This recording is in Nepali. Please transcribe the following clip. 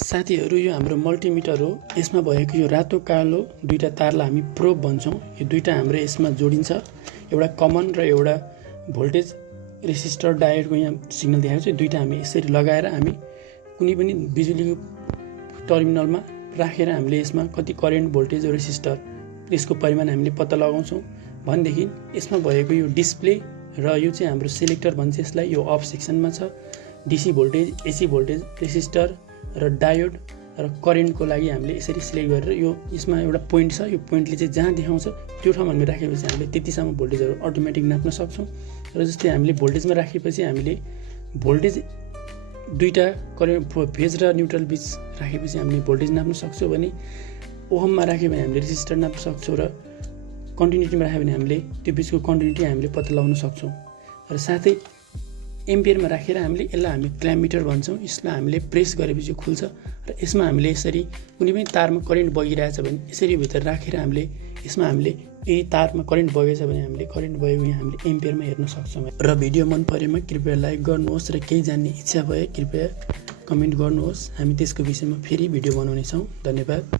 साथीहरू यो हाम्रो मल्टिमिटर हो। यसमा भएको यो रातो कालो दुईटा तारलाई हामी प्रोब भन्छौँ। यो दुईटा हाम्रो यसमा जोडिन्छ। एउटा कमन र एउटा भोल्टेज रेसिस्टर डायोडको यहाँ सिग्नल देखाएको छ। दुईटा हामी यसरी लगाएर हामी कुनै पनि बिजुलीको टर्मिनलमा राखेर हामीले यसमा कति करेन्ट भोल्टेज रेसिस्टर यसको परिमाण हामीले पत्ता लगाउँछौँ। भनेदेखि यसमा भएको यो डिस्प्ले र यो चाहिँ हाम्रो सेलेक्टर भन्छ यसलाई। यो अफ सेक्सनमा छ। DC voltage, AC voltage, resistor र डायोड र करेन्टको लागि हामीले यसरी सिलेक्ट गरेर यो यसमा एउटा पोइन्ट छ। यो पोइन्टले चाहिँ जहाँ देखाउँछ त्यो ठाउँमा हामीले राखेपछि हामीले त्यतिसम्म भोल्टेजहरू अटोमेटिक नाप्न सक्छौँ। र जस्तै हामीले भोल्टेजमा राखेपछि हामीले भोल्टेज दुईटा करेन्ट फेज र न्युट्रल बीच राखेपछि हामीले भोल्टेज नाप्न सक्छौँ भने ओहममा राख्यो भने हामीले रेसिस्टर नाप्न सक्छौँ र कन्टिन्युटीमा राख्यो भने हामीले त्यो बीचको कन्टिन्युटी हामीले पत्ता लगाउन सक्छौँ। र साथै एम्पियरमा राखेर हामीले यसलाई हामी क्ल्याम्प मिटर भन्छौँ। यसलाई हामीले प्रेस गरेपछि खुल्छ र यसमा हामीले यसरी कुनै पनि तारमा करेन्ट बगिरहेछ भने यसरी भित्र राखेर हामीले यसमा हामीले यही तारमा करेन्ट बगेछ भने हामीले करेन्ट बगेको यहाँ हामीले एम्पियरमा हेर्न सक्छौँ। र भिडियो मन परेमा कृपया लाइक गर्नुहोस् र केही जान्ने इच्छा भए कृपया कमेन्ट गर्नुहोस्। हामी त्यसको विषयमा फेरि भिडियो बनाउनेछौँ। धन्यवाद।